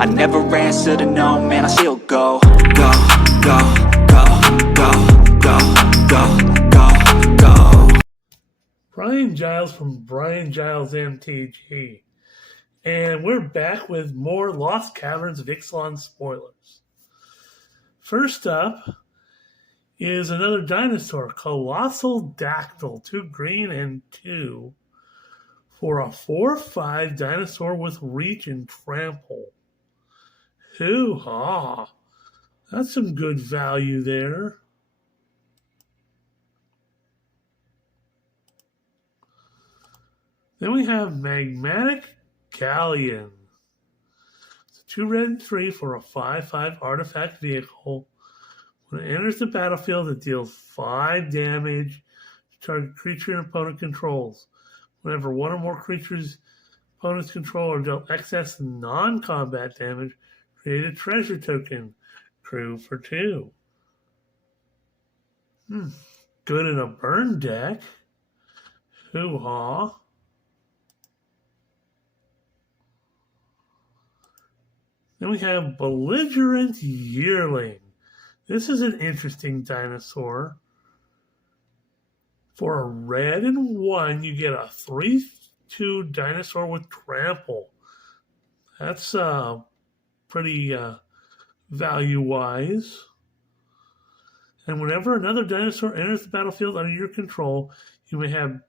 I never answer to no, man, I still go. Go, go, go, go, go, go, go, go. Brian Giles from Brian Giles MTG. And we're back with more Lost Caverns of Ixalan spoilers. First up is another dinosaur, Colossal Dactyl, 2 green and 2, for a 4/5 dinosaur with reach and trample. Hoo-ha! That's some good value there. Then we have Magmatic Galleon. It's 2 red and 3 for a 5/5 artifact vehicle. When it enters the battlefield, it deals 5 damage to target creature and opponent controls. Whenever one or more creatures opponents control are dealt excess non-combat damage, create a treasure token. Crew for 2. Good in a burn deck. Hoo-ha. Then we have Belligerent Yearling. This is an interesting dinosaur. For a red and 1, you get a 3/2 dinosaur with trample. That's pretty value-wise. And whenever another dinosaur enters the battlefield under your control, you may have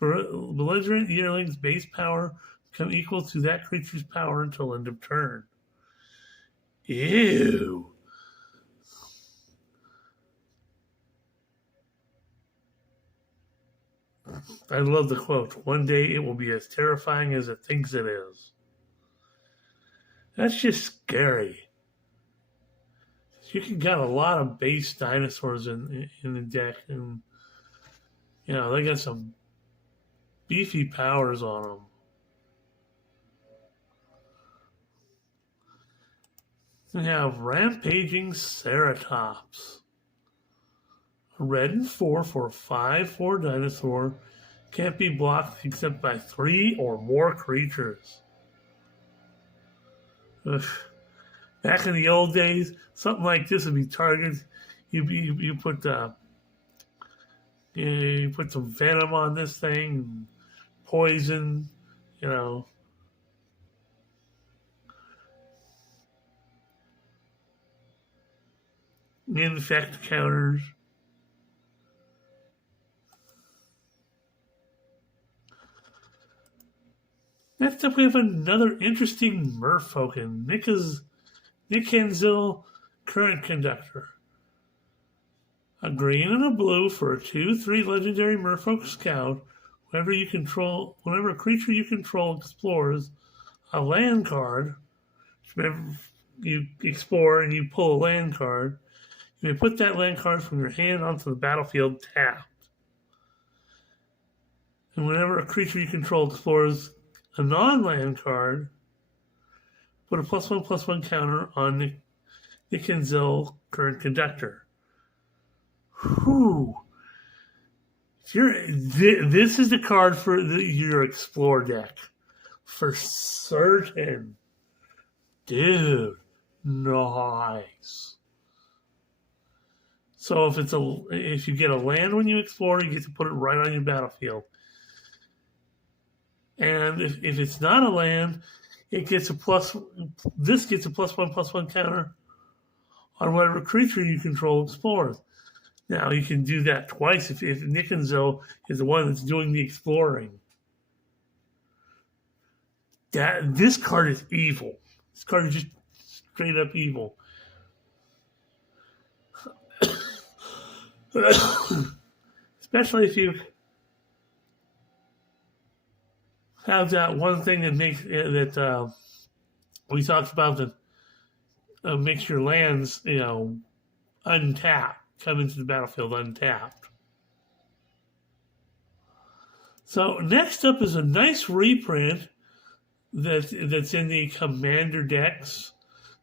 Belligerent Yearling's base power become equal to that creature's power until end of turn. Ew. I love the quote. One day it will be as terrifying as it thinks it is. That's just scary. You can get a lot of base dinosaurs in the deck, and you know they got some beefy powers on them. We have Rampaging Ceratops. A red and 4 for a 5/4 dinosaur. Can't be blocked except by 3 or more creatures. Ugh. Back in the old days, something like this would be targeted. You put you put some venom on this thing, and poison, you know. Infect counters. Next up, we have another interesting merfolk, Nickenzil Current Conductor. A green and a blue for a 2/3 legendary merfolk scout. Whenever a creature you control explores a land card, whenever you explore and you pull a land card, you may put that land card from your hand onto the battlefield tapped. And whenever a creature you control explores a non-land card, put a +1/+1 counter on Nickenzil Current Conductor. Whew. This is the card for your Explore deck. For certain. Dude. Nice. So if you get a land when you explore, you get to put it right on your battlefield. And if it's not a land, this gets a +1/+1 counter on whatever creature you control explores. Now you can do that twice if Nickenzil is the one that's doing the exploring. This card is evil. This card is just straight up evil. Especially if you have that one thing that makes that we talked about that makes your lands, untapped, come into the battlefield untapped. So next up is a nice reprint that's in the Commander decks.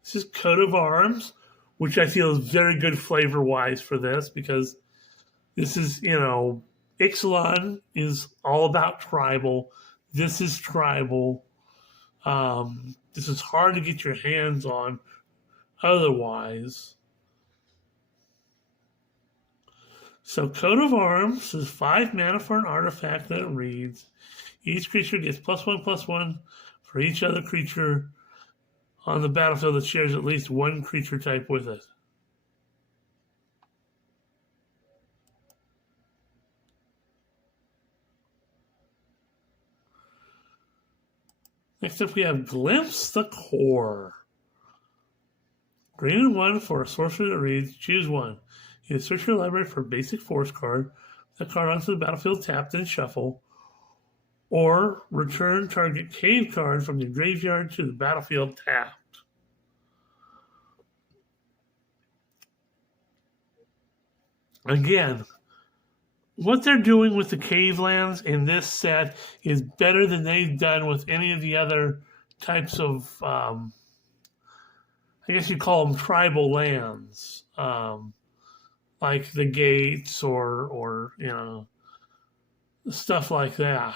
This is Coat of Arms, which I feel is very good flavor-wise for this because this is, Ixalan is all about tribal. This is tribal. this is hard to get your hands on otherwise. So Coat of Arms is 5 mana for an artifact that reads, each creature gets +1/+1 for each other creature on the battlefield that shares at least one creature type with it. Next up we have Glimpse the Core. Green and 1 for a sorcerer that reads, choose one. You search your library for a basic force card, that card onto the battlefield tapped and shuffle, or return target cave card from your graveyard to the battlefield tapped. Again, what they're doing with the cave lands in this set is better than they've done with any of the other types of, I guess you call them tribal lands, like the gates or you know, stuff like that.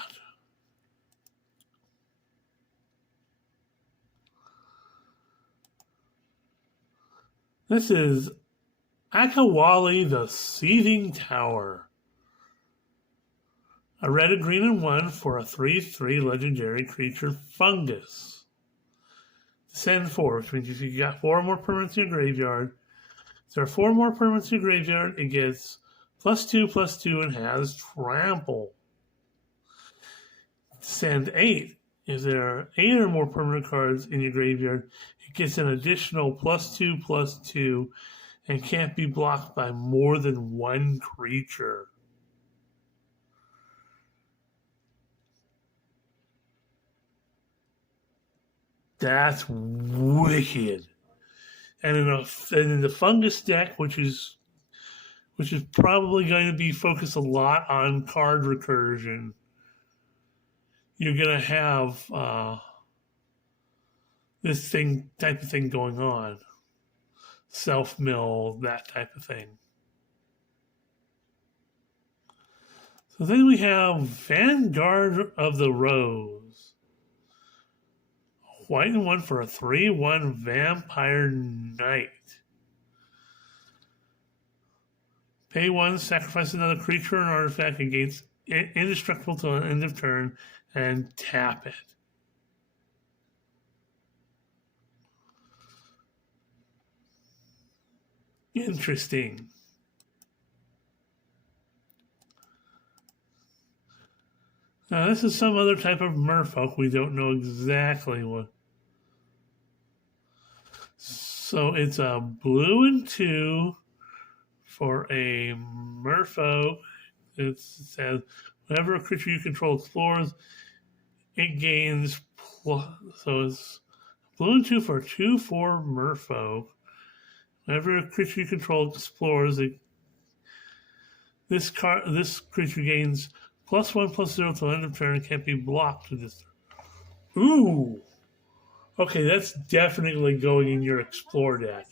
This is Akawali the Seething Tower. A red, a green, and 1 for a 3/3 legendary creature fungus. Send 4, which means if you got 4 more permanents in your graveyard, if there are 4 more permanents in your graveyard, it gets +2/+2 and has trample. Send 8. If there are 8 or more permanent cards in your graveyard, it gets an additional +2/+2 and can't be blocked by more than one creature. That's wicked. And in the fungus deck, which is probably going to be focused a lot on card recursion, you're going to have this type of thing going on. Self-mill, that type of thing. So then we have Vanguard of the Rose. White and 1 for a 3/1 Vampire Knight. Pay 1, sacrifice another creature or an artifact against indestructible till the end of turn, and tap it. Interesting. Now, this is some other type of merfolk. We don't know exactly what. So it's a blue and 2 for a merfolk. It says, whenever a creature you control explores, it gains so it's blue and 2 for a 2/4 merfolk. Whenever a creature you control explores, this creature gains +1/+0 till end of turn and can't be blocked with this. Ooh. Okay, that's definitely going in your explore deck.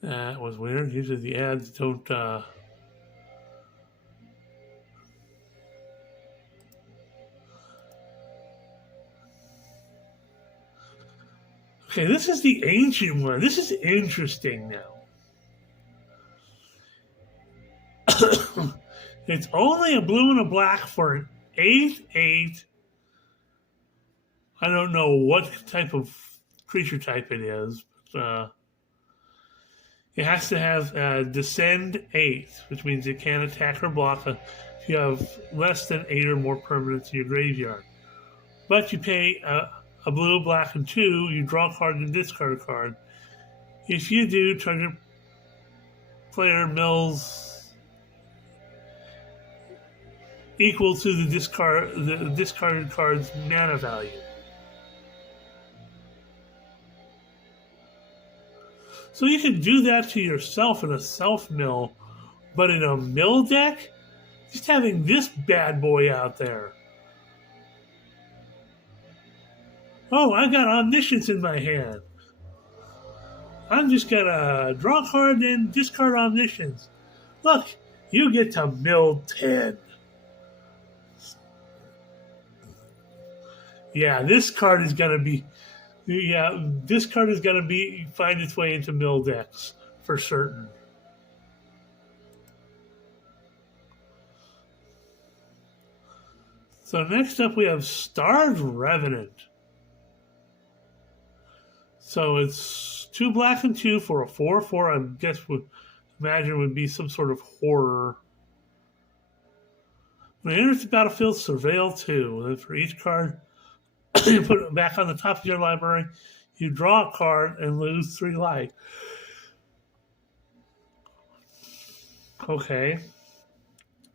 That was weird. Usually the ads don't Okay, this is the ancient one. This is interesting now. It's only a blue and a black for an 8/8. I don't know what type of creature type it is, but it has to have descend 8, which means it can't attack or block if you have less than 8 or more permanents in your graveyard. But you pay a blue, black, and 2, you draw a card and discard a card. If you do, target player mills equal to the discarded card's mana value. So you can do that to yourself in a self-mill, but in a mill deck, just having this bad boy out there. Oh, I got Omniscience in my hand. I'm just gonna draw a card and discard Omniscience. Look, you get to mill 10. Yeah, this card is gonna be. Yeah, this card is gonna be find its way into mill decks for certain. So next up we have Starved Revenant. So it's 2 black and 2 for a 4/4. I guess would imagine would be some sort of horror. When it enters the battlefield, surveil 2. And then for each card you put it back on the top of your library, you draw a card and lose 3 life. Okay.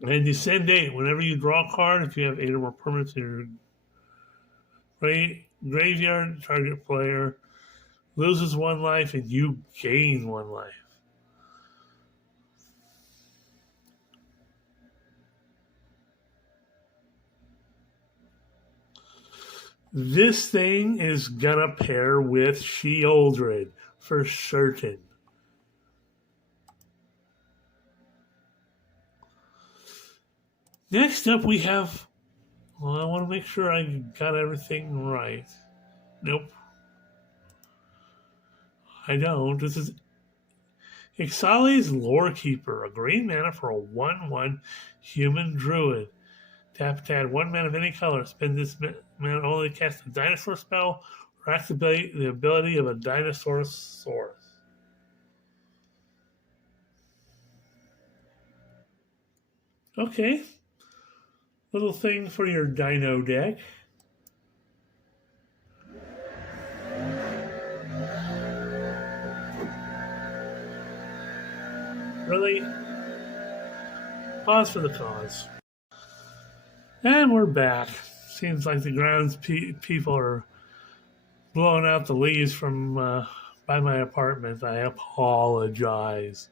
And you send 8. Whenever you draw a card, if you have 8 or more permanents in your graveyard, target player loses 1 life and you gain 1 life. This thing is gonna pair with Sheoldred for certain. Next up, we have. Well, I want to make sure I got everything right. Nope. I don't. This is Ixalan's Lorekeeper, a green mana for a 1/1 human druid. Tap to add 1 mana of any color. Spend this mana only to cast a dinosaur spell or activate the ability of a dinosaur source. Okay. Little thing for your dino deck. Really? Pause for the cause. And we're back. Seems like the grounds people are blowing out the leaves from by my apartment. I apologize.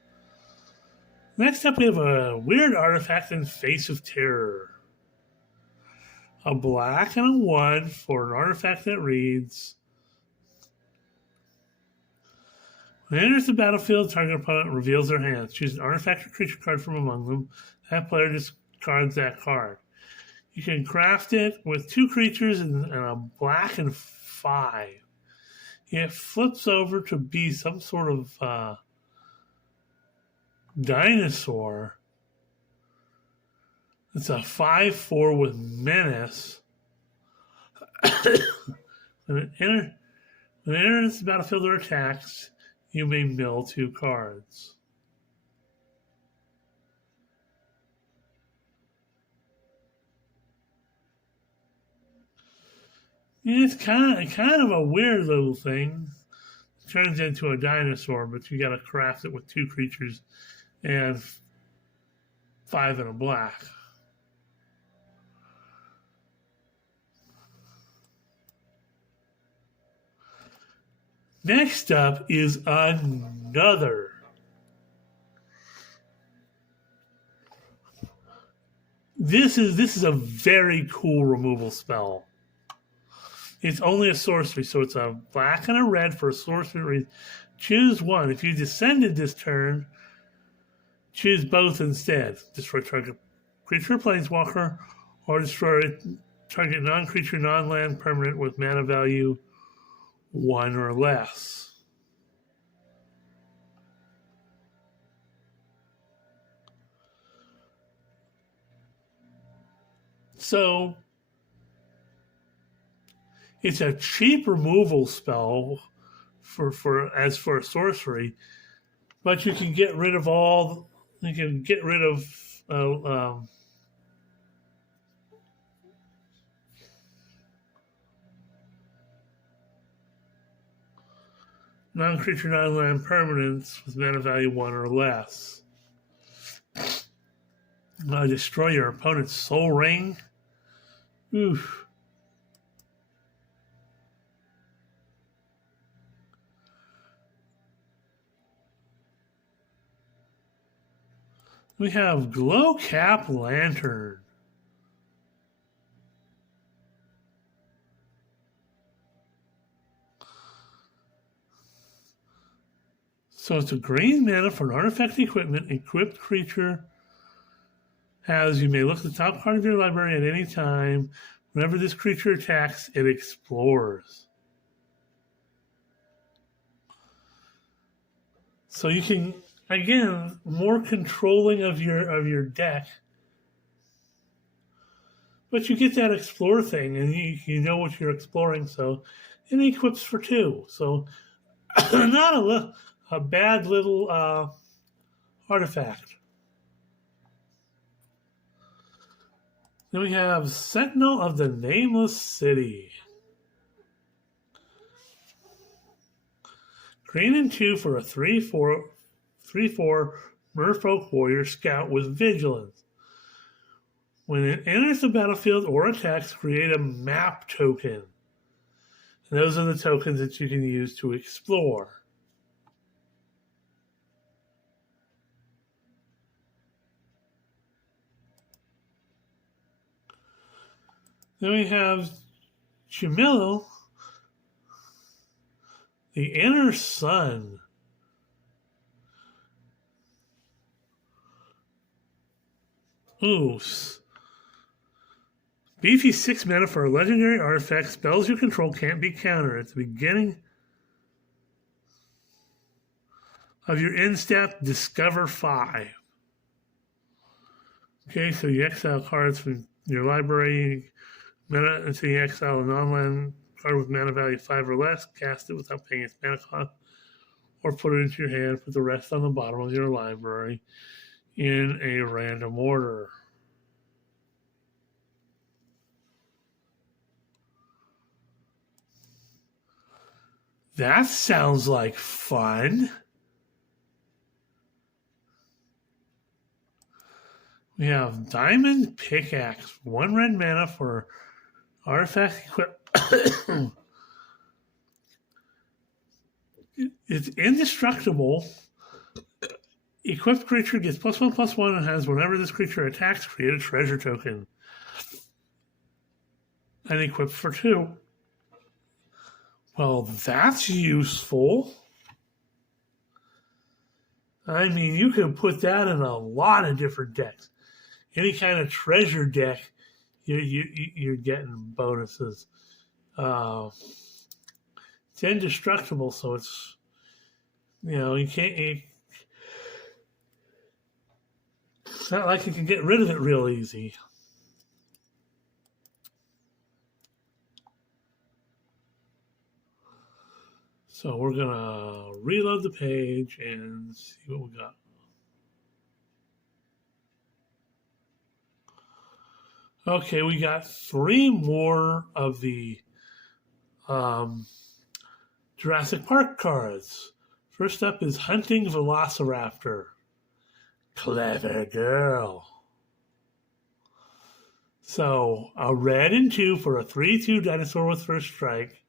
Next up, we have a weird artifact in Face of Terror. A black and a 1 for an artifact that reads: when it enters the battlefield, target opponent reveals their hands. Choose an artifact or creature card from among them. That player discards that card. You can craft it with 2 creatures and a black and 5. It flips over to be some sort of dinosaur. It's a 5/4 with menace. When it enters the battlefield or attacks, you may mill 2 cards. It's kind of a weird little thing. It turns into a dinosaur, but you got to craft it with 2 creatures and 5 and a black. Next up is another. This is a very cool removal spell. It's only a sorcery, so it's a black and a red for a sorcery. Choose 1. If you descended this turn, choose both instead. Destroy target creature or planeswalker, or destroy target non-creature, non-land permanent with mana value 1 or less. So it's a cheap removal spell for a sorcery, but you can get rid of all. You can get rid of non-creature, non-land permanents with mana value 1 or less. Destroy your opponent's soul ring. Oof. We have Glow Cap Lantern. So it's a green mana for an artifact equipment, equipped creature has you may look at the top card of your library at any time. Whenever this creature attacks, it explores. So you can, again, more controlling of your deck. But you get that explore thing, and you know what you're exploring, so it equips for 2. So not a bad little artifact. Then we have Sentinel of the Nameless City. Green and 2 for a 3/4 Merfolk Warrior Scout with Vigilance. When it enters the battlefield or attacks, create a map token. And those are the tokens that you can use to explore. Then we have Jamil, the Inner Sun. Ooh. Beefy 6 mana for a legendary artifact. Spells you control can't be countered. At the beginning of your end step, discover 5. Okay, so you exile cards from your library mana until you exile an online card with mana value 5 or less. Cast it without paying its mana cost, or put it into your hand. Put the rest on the bottom of your library in a random order. That sounds like fun. We have Diamond Pickaxe, 1 red mana for artifact equip. It's indestructible. Equipped creature gets +1/+1 and has whenever this creature attacks, create a treasure token. And equipped for 2. Well, that's useful. I mean, you can put that in a lot of different decks. Any kind of treasure deck, you're getting bonuses. It's indestructible, so it's, you can't. It's not like you can get rid of it real easy. So we're going to reload the page and see what we got. Okay, we got 3 more of the Jurassic Park cards. First up is Hunting Velociraptor. Clever girl. So a red and 2 for a 3/2 dinosaur with first strike.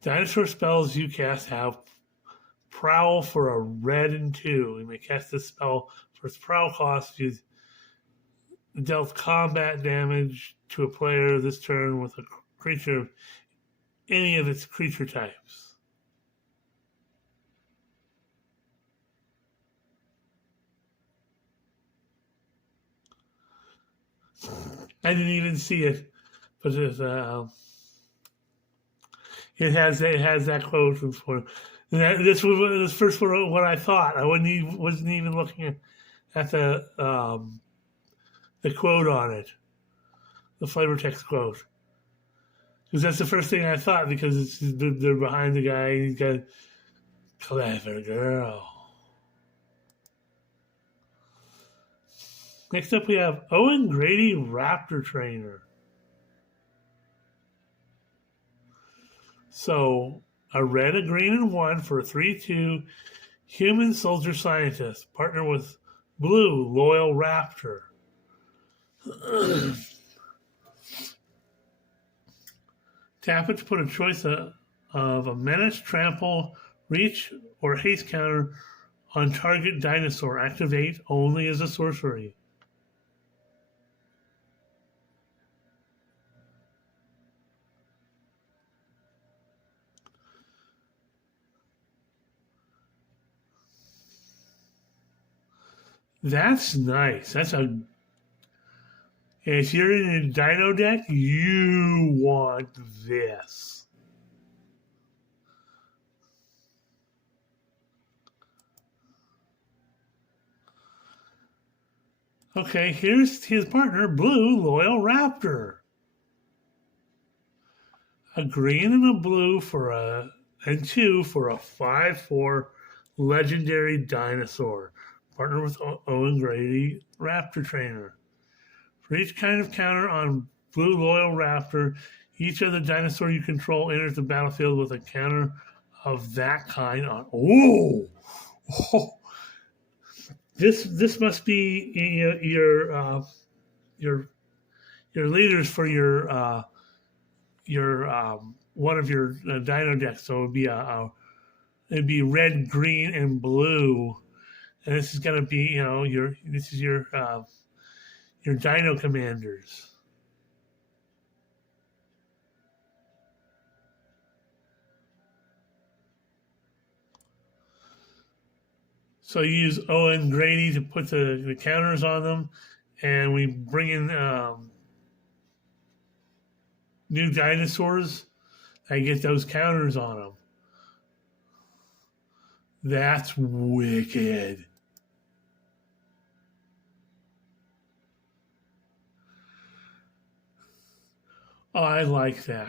Dinosaur spells you cast have Prowl for a red and 2. You may cast this spell for its Prowl cost. You dealt combat damage to a player this turn with a creature of any of its creature types. I didn't even see it, but it has that quote for. This was first what I thought. I wasn't even looking at the quote on it, the flavor text quote, because that's the first thing I thought. Because they're behind the guy. And he's got clever girl. Next up, we have Owen Grady, Raptor Trainer. So, a red, a green, and 1 for a 3/2 human soldier scientist. Partner with blue, loyal raptor. Tap it to put a choice of a menace, trample, reach, or haste counter on target dinosaur. Activate only as a sorcery. That's nice. That's a. If you're in a dino deck, you want this. Okay, here's his partner, Blue Loyal Raptor. A green and a blue for and two for a 5/4 legendary dinosaur. Partner with Owen Grady, Raptor Trainer. For each kind of counter on Blue Loyal Raptor, each other dinosaur you control enters the battlefield with a counter of that kind on. Oh. This must be your leaders for your one of your dino decks. So it'd be red, green, and blue, and this is gonna be your dino commanders. So you use Owen Grady to put the counters on them, and we bring in new dinosaurs that get those counters on them. That's wicked. I like that.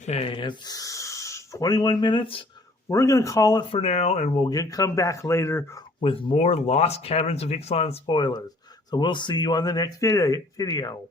Okay, it's 21 minutes. We're going to call it for now, and we'll come back later with more Lost Caverns of Ixalan spoilers. So we'll see you on the next video.